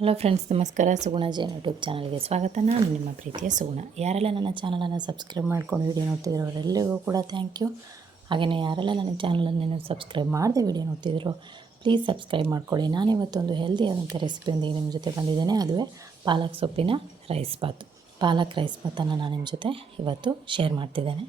Hello friends, ನಮಸ್ಕಾರ. ಸುಗುಣ Jain YouTube ಚಾನಲ್ಗೆ ಸ್ವಾಗತ. ನಾನು ನಿಮ್ಮ ಪ್ರೀತಿಯ ಸುಗುಣ. ಯಾರೆಲ್ಲ ನನ್ನ ಚಾನಲನ್ನು ಸಬ್ಸ್ಕ್ರೈಬ್ ಮಾಡ್ಕೊಂಡು ವಿಡಿಯೋ ನೋಡ್ತಿದ್ರು ಅವರೆಲ್ಲರಿಗೂ ಕೂಡ ಥ್ಯಾಂಕ್ ಯು. ಹಾಗೆಯೇ ಯಾರೆಲ್ಲ ನನ್ನ ಚಾನಲನ್ನು ಸಬ್ಸ್ಕ್ರೈಬ್ ಮಾಡದೆ ವಿಡಿಯೋ ನೋಡ್ತಿದ್ರು ಪ್ಲೀಸ್ ಸಬ್ಸ್ಕ್ರೈಬ್ ಮಾಡ್ಕೊಳ್ಳಿ. ನಾನಿವತ್ತೊಂದು ಹೆಲ್ದಿಯಾದಂಥ ರೆಸಿಪಿಯೊಂದಿಗೆ ನಿಮ್ಮ ಜೊತೆ ಬಂದಿದ್ದೇನೆ. ಅದುವೇ ಪಾಲಕ್ ಸೊಪ್ಪಿನ ರೈಸ್ ಬಾತ್. ಪಾಲಕ್ ರೈಸ್ ಬಾತನ್ನು ನಾನು ನಿಮ್ಮ ಜೊತೆ ಇವತ್ತು ಶೇರ್ ಮಾಡ್ತಿದ್ದೇನೆ.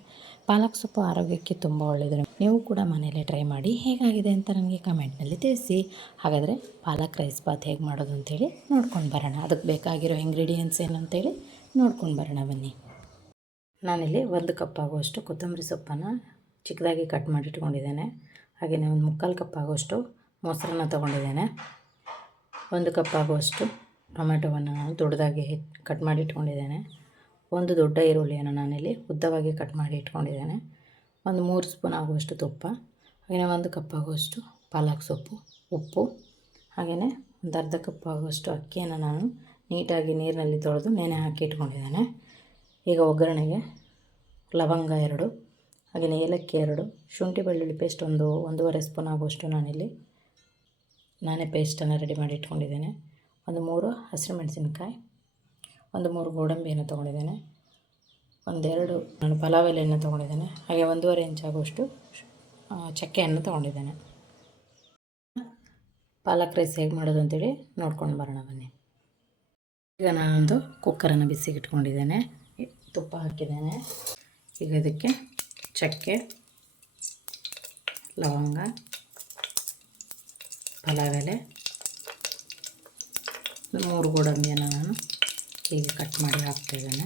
ಪಾಲಕ್ ಸೊಪ್ಪು ಆರೋಗ್ಯಕ್ಕೆ ತುಂಬ ಒಳ್ಳೆಯದು. ನೀವು ಕೂಡ ಮನೆಯಲ್ಲೇ ಟ್ರೈ ಮಾಡಿ. ಹೇಗಾಗಿದೆ ಅಂತ ನನಗೆ ಕಮೆಂಟ್ನಲ್ಲಿ ತಿಳಿಸಿ. ಹಾಗಾದರೆ ಪಾಲಕ್ ರೈಸ್ ಬಾತ್ ಹೇಗೆ ಮಾಡೋದು ಅಂತೇಳಿ ನೋಡ್ಕೊಂಡು ಬರೋಣ. ಅದಕ್ಕೆ ಬೇಕಾಗಿರೋ ಇಂಗ್ರೀಡಿಯೆಂಟ್ಸ್ ಏನು ಅಂತೇಳಿ ನೋಡ್ಕೊಂಡು ಬರೋಣ ಬನ್ನಿ. ನಾನಿಲ್ಲಿ 1 ಕಪ್ ಆಗುವಷ್ಟು ಕೊತ್ತಂಬರಿ ಸೊಪ್ಪನ್ನು ಚಿಕ್ಕದಾಗಿ ಕಟ್ ಮಾಡಿ ಇಟ್ಕೊಂಡಿದ್ದೇನೆ. ಹಾಗೆಯೇ ಒಂದು 3/4 ಕಪ್ ಆಗುವಷ್ಟು ಮೊಸರನ್ನ ತೊಗೊಂಡಿದ್ದೇನೆ. 1 ಕಪ್ ಆಗುವಷ್ಟು ಟೊಮೆಟೊವನ್ನು ನಾನು ದೊಡ್ಡದಾಗಿ ಕಟ್ ಮಾಡಿ ಇಟ್ಕೊಂಡಿದ್ದೇನೆ. ಒಂದು ದೊಡ್ಡ ಈರುಳ್ಳಿಯನ್ನು ನಾನಿಲ್ಲಿ ಉದ್ದವಾಗಿ ಕಟ್ ಮಾಡಿ ಇಟ್ಕೊಂಡಿದ್ದೇನೆ. ಒಂದು 3 ಸ್ಪೂನ್ ಆಗುವಷ್ಟು ತುಪ್ಪ, ಹಾಗೆಯೇ 1 ಕಪ್ ಆಗುವಷ್ಟು ಪಾಲಕ್ ಸೊಪ್ಪು, ಉಪ್ಪು, ಹಾಗೆಯೇ ಒಂದು ಅರ್ಧ ಕಪ್ ಆಗುವಷ್ಟು ಅಕ್ಕಿಯನ್ನು ನಾನು ನೀಟಾಗಿ ನೀರಿನಲ್ಲಿ ತೊಳೆದು ನೆನೆ ಹಾಕಿ ಇಟ್ಕೊಂಡಿದ್ದೇನೆ. ಈಗ ಒಗ್ಗರಣೆಗೆ ಲವಂಗ 2, ಹಾಗೆಯೇ ಏಲಕ್ಕಿ 2, ಶುಂಠಿ ಬೆಳ್ಳುಳ್ಳಿ ಪೇಸ್ಟ್ 1-1.5 ಸ್ಪೂನ್ ಆಗುವಷ್ಟು ನಾನೇ ಪೇಸ್ಟನ್ನು ರೆಡಿ ಮಾಡಿ ಇಟ್ಕೊಂಡಿದ್ದೇನೆ. ಒಂದು 3 ಹಸಿರುಮೆಣಸಿನಕಾಯಿ, ಒಂದು 3 ಗೋಡಂಬಿಯನ್ನು ತೊಗೊಂಡಿದ್ದೇನೆ. 1-2 ನಾನು ಪಲಾವ್ ಎಲೆಯನ್ನು ತೊಗೊಂಡಿದ್ದೇನೆ. ಹಾಗೆ 1.5 ಇಂಚ್ ಆಗುವಷ್ಟು ಚಕ್ಕೆಯನ್ನು ತೊಗೊಂಡಿದ್ದೇನೆ. ಪಾಲಕ್ ರೈಸ್ ಹೇಗೆ ಮಾಡೋದು ಅಂತೇಳಿ ನೋಡ್ಕೊಂಡು ಬರೋಣ ಬನ್ನಿ. ಈಗ ನಾನೊಂದು ಕುಕ್ಕರನ್ನು ಬಿಸಿಗೆ ಇಟ್ಕೊಂಡಿದ್ದೇನೆ. ತುಪ್ಪ ಹಾಕಿದ್ದೇನೆ. ಈಗ ಇದಕ್ಕೆ ಚಕ್ಕೆ, ಲವಂಗ, ಪಲಾವ್ ಎಲೆ, 3 ಗೋಡಂಬಿಯನ್ನು ನಾನು ಹೀಗೆ ಕಟ್ ಮಾಡಿ ಹಾಕ್ತಾಯಿದ್ದೇನೆ.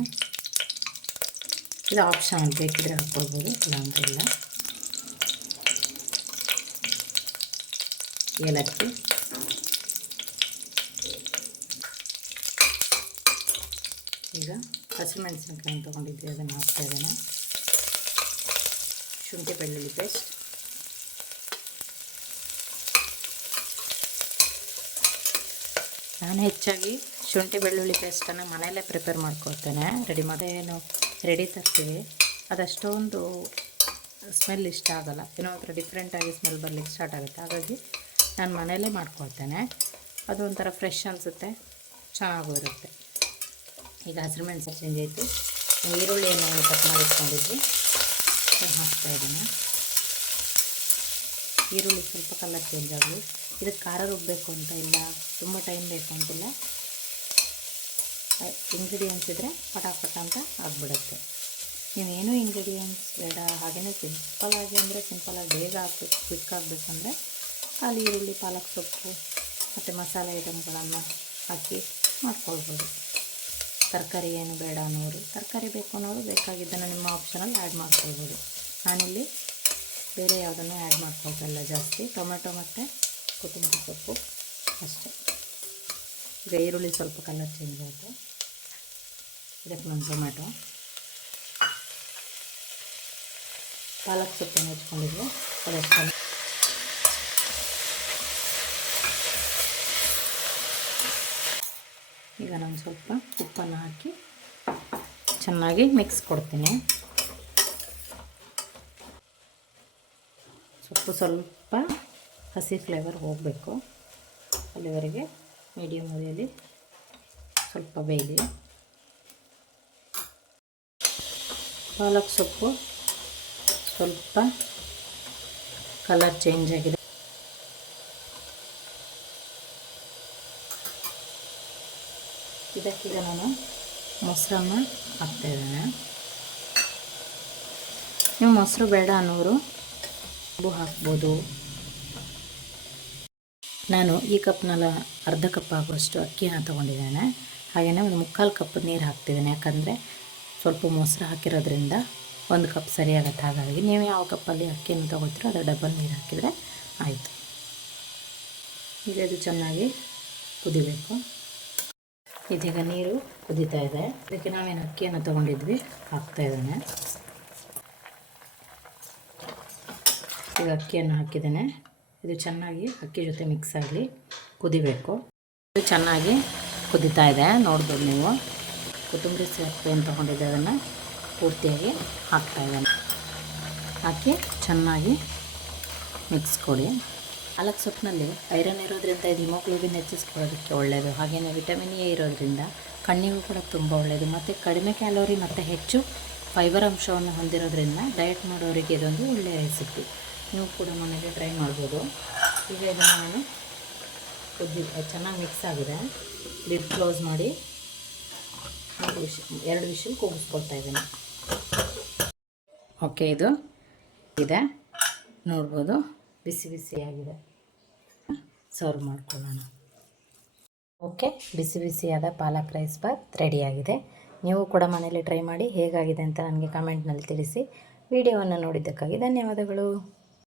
ಇದು ಆಪ್ಷನಲ್, ಬೇಕಿದ್ರೆ ಹಾಕ್ಕೊಳ್ಬೋದು, ಇಲ್ಲ ಅಂತಿಲ್ಲ. ಏಲಕ್ಕಿ, ಈಗ ಹಸಿಮೆಣಸಿನಕಾಯಿ ತೊಗೊಂಡಿದ್ದೆ ಅದನ್ನು ಹಾಕ್ತಾಯಿದ್ದೇನೆ. ಶುಂಠಿ ಬೆಳ್ಳುಳ್ಳಿ ಪೇಸ್ಟ್, ನಾನು ಹೆಚ್ಚಾಗಿ ಶುಂಠಿ ಬೆಳ್ಳುಳ್ಳಿ ಪೇಸ್ಟನ್ನು ಮನೆಯಲ್ಲೇ ಪ್ರಿಪೇರ್ ಮಾಡ್ಕೊಳ್ತೇನೆ. ರೆಡಿ ತರ್ತೀವಿ, ಅದಷ್ಟೊಂದು ಸ್ಮೆಲ್ ಇಷ್ಟ ಆಗೋಲ್ಲ. ಏನೋ ಒಂಥರ ಡಿಫ್ರೆಂಟಾಗಿ ಸ್ಮೆಲ್ ಬರಲಿಕ್ಕೆ ಸ್ಟಾರ್ಟ್ ಆಗುತ್ತೆ. ಹಾಗಾಗಿ ನಾನು ಮನೆಯಲ್ಲೇ ಮಾಡ್ಕೊಳ್ತೇನೆ. ಅದು ಒಂಥರ ಫ್ರೆಶ್ ಅನಿಸುತ್ತೆ, ಚೆನ್ನಾಗೂ ಇರುತ್ತೆ. ಈಗ ಹಸಿರುಮೆಣಸು ಚೇಂಜ್ ಆಯಿತು. ಈರುಳ್ಳಿಯನ್ನು ಕಟ್ ಮಾಡಿ ಇಟ್ಕೊಂಡಿದ್ವಿ, ಹಾಕ್ತಾಯಿದ್ದೀನಿ. ಈರುಳ್ಳಿ ಸ್ವಲ್ಪ ಕಲರ್ ಚೇಂಜ್ ಆಗಲಿ. ಇದಕ್ಕೆ ಖಾರ ರುಬ್ಬಬೇಕು ಅಂತ ಇಲ್ಲ, ತುಂಬ ಟೈಮ್ ಬೇಕು ಅಂತಿಲ್ಲ. ಇಂಗ್ರೀಡಿಯೆಂಟ್ಸ್ ಇದ್ದರೆ ಪಟಾಪಟ ಅಂತ ಆಗಿಬಿಡುತ್ತೆ. ನೀವೇನೂ ಇಂಗ್ರೀಡಿಯೆಂಟ್ಸ್ ಬೇಡ, ಹಾಗೆಯೇ ಸಿಂಪಲ್ಲಾಗಿ ಬೇಗ ಹಾಕಬೇಕು, ಕ್ವಿಕ್ ಆಗಬೇಕಂದ್ರೆ ಖಾಲಿ ಈರುಳ್ಳಿ, ಪಾಲಕ್ ಸೊಪ್ಪು ಮತ್ತು ಮಸಾಲೆ ಐಟಮ್ಗಳನ್ನು ಹಾಕಿ ಮಾಡ್ಕೊಳ್ಬೋದು. ತರಕಾರಿ ಏನು ಬೇಡ ಅನ್ನೋರು, ತರಕಾರಿ ಬೇಕು ಅನ್ನೋರು ಬೇಕಾಗಿದ್ದನ್ನು ನಿಮ್ಮ ಆಪ್ಷನಲ್ಲಿ ಆ್ಯಡ್ ಮಾಡ್ಕೊಳ್ಬೋದು. ನಾನಿಲ್ಲಿ ಬೇರೆ ಯಾವುದನ್ನು ಆ್ಯಡ್ ಮಾಡ್ಕೊಳ್ತಲ್ಲ ಜಾಸ್ತಿ. ಟೊಮೆಟೊ ಮತ್ತು ಕೊತ್ತಂಬರಿ ಸೊಪ್ಪು ಅಷ್ಟೇ. ಈಗ ಈರುಳ್ಳಿ ಸ್ವಲ್ಪ ಕಲರ್ ಚೇಂಜ್ ಆಯಿತು. ಇದಕ್ಕೆ ನಾನು ಟೊಮೆಟೊ, ಪಾಲಕ್ ಸೊಪ್ಪನ್ನು ಹೆಚ್ಕೊಂಡಿದ್ವಿ ಅದಷ್ಟು. ಈಗ ನಾನು ಸ್ವಲ್ಪ ಉಪ್ಪನ್ನು ಹಾಕಿ ಚೆನ್ನಾಗಿ ಮಿಕ್ಸ್ ಕೊಡ್ತೀನಿ. ಸೊಪ್ಪು ಸ್ವಲ್ಪ ಹಸಿ ಫ್ಲೇವರ್ ಹೋಗಬೇಕು, ಅಲ್ಲಿವರೆಗೆ ಮೀಡಿಯಮ್ ಉರಿಯಲ್ಲಿ ಸ್ವಲ್ಪ ಬೇಯಲಿ. ಪಾಲಕ್ ಸೊಪ್ಪು ಸ್ವಲ್ಪ ಕಲರ್ ಚೇಂಜ್ ಆಗಿದೆ. ಇದಕ್ಕೀಗ ನಾನು ಮೊಸರನ್ನು ಹಾಕ್ತಾಯಿದ್ದೇನೆ. ನೀವು ಮೊಸರು ಬೇಡ ಅನ್ನೋರು ಹಾಕ್ಬೋದು. ನಾನು ಈ ಕಪ್ನಲ್ಲಿ ಅರ್ಧ ಕಪ್ ಆಗುವಷ್ಟು ಅಕ್ಕಿಯನ್ನು ತೊಗೊಂಡಿದ್ದೇನೆ. ಹಾಗೆಯೇ ಒಂದು 3/4 ಕಪ್ ನೀರು ಹಾಕ್ತಿದ್ದೇನೆ. ಯಾಕಂದರೆ ಸ್ವಲ್ಪ ಮೊಸರು ಹಾಕಿರೋದ್ರಿಂದ 1 ಕಪ್ ಸರಿಯಾಗತ್ತೆ. ಹಾಗಾಗಿ ನೀವು ಯಾವ ಕಪ್ಪಲ್ಲಿ ಅಕ್ಕಿಯನ್ನು ತೊಗೊಳ್ತೀರೋ ಅದರ ಡಬಲ್ ನೀರು ಹಾಕಿದರೆ ಆಯಿತು. ಈಗ ಇದು ಚೆನ್ನಾಗಿ ಕುದಿಬೇಕು. ಇದೀಗ ನೀರು ಕುದೀತಾ ಇದೆ. ಇದಕ್ಕೆ ನಾವೇನು ಅಕ್ಕಿಯನ್ನು ತೊಗೊಂಡಿದ್ವಿ ಹಾಕ್ತಾಯಿದ್ದೇನೆ. ಈಗ ಅಕ್ಕಿಯನ್ನು ಹಾಕಿದ್ದೇನೆ. ಇದು ಚೆನ್ನಾಗಿ ಅಕ್ಕಿ ಜೊತೆ ಮಿಕ್ಸ್ ಆಗಲಿ, ಕುದಿಬೇಕು. ಇದು ಚೆನ್ನಾಗಿ ಕುದೀತಾ ಇದೆ, ನೋಡ್ಬೋದು ನೀವು. ಕೊತ್ತಂಬರಿ ಸೊಪ್ಪು ಏನು ತೊಗೊಂಡಿದ್ದೆ ಅದನ್ನು ಪೂರ್ತಿಯಾಗಿ ಹಾಕ್ತಾಯಿದ್ದೇನೆ. ಹಾಕಿ ಚೆನ್ನಾಗಿ ಮಿಕ್ಸ್ ಕೊಡಿ. ಪಾಲಕ್ ಸೊಪ್ಪಿನಲ್ಲಿ ಐರನ್ ಇರೋದ್ರಿಂದ ಇದು ಹಿಮೋಗ್ಲೋಬಿನ್ ಹೆಚ್ಚಿಸ್ಕೊಳ್ಳೋದಕ್ಕೆ ಒಳ್ಳೆಯದು. ಹಾಗೆಯೇ ವಿಟಮಿನ್ ಎ ಇರೋದ್ರಿಂದ ಕಣ್ಣಿಗೂ ಕೂಡ ತುಂಬ ಒಳ್ಳೆಯದು. ಮತ್ತು ಕಡಿಮೆ ಕ್ಯಾಲೋರಿ ಮತ್ತು ಹೆಚ್ಚು ಫೈಬರ್ ಅಂಶವನ್ನು ಹೊಂದಿರೋದ್ರಿಂದ ಡಯಟ್ ಮಾಡೋರಿಗೆ ಇದೊಂದು ಒಳ್ಳೆಯ ರೆಸಿಪಿ. ನೀವು ಕೂಡ ಮನೆಗೆ ಟ್ರೈ ಮಾಡ್ಬೋದು. ಈಗ ಇದನ್ನು ನಾನು ಚೆನ್ನಾಗಿ ಮಿಕ್ಸ್ ಆಗಿದೆ. ಲಿಡ್ ಕ್ಲೋಸ್ ಮಾಡಿ 2 ವಿಷಲ್ ಕೂಗಿಸ್ಕೊಳ್ತಾ ಇದ್ದೀನಿ. ಓಕೆ, ಇದು ಇದೆ ನೋಡ್ಬೋದು, ಬಿಸಿ ಬಿಸಿಯಾಗಿದೆ. ಸರ್ವ್ ಮಾಡ್ಕೊಳ್ಳೋಣ. ಓಕೆ, ಬಿಸಿ ಬಿಸಿಯಾದ ಪಾಲಕ್ ರೈಸ್ ಬಾತ್ ರೆಡಿಯಾಗಿದೆ. ನೀವು ಕೂಡ ಮನೇಲಿ ಟ್ರೈ ಮಾಡಿ ಹೇಗಾಗಿದೆ ಅಂತ ನನಗೆ ಕಮೆಂಟ್ನಲ್ಲಿ ತಿಳಿಸಿ. ವಿಡಿಯೋವನ್ನು ನೋಡಿದ್ದಕ್ಕಾಗಿ ಧನ್ಯವಾದಗಳು.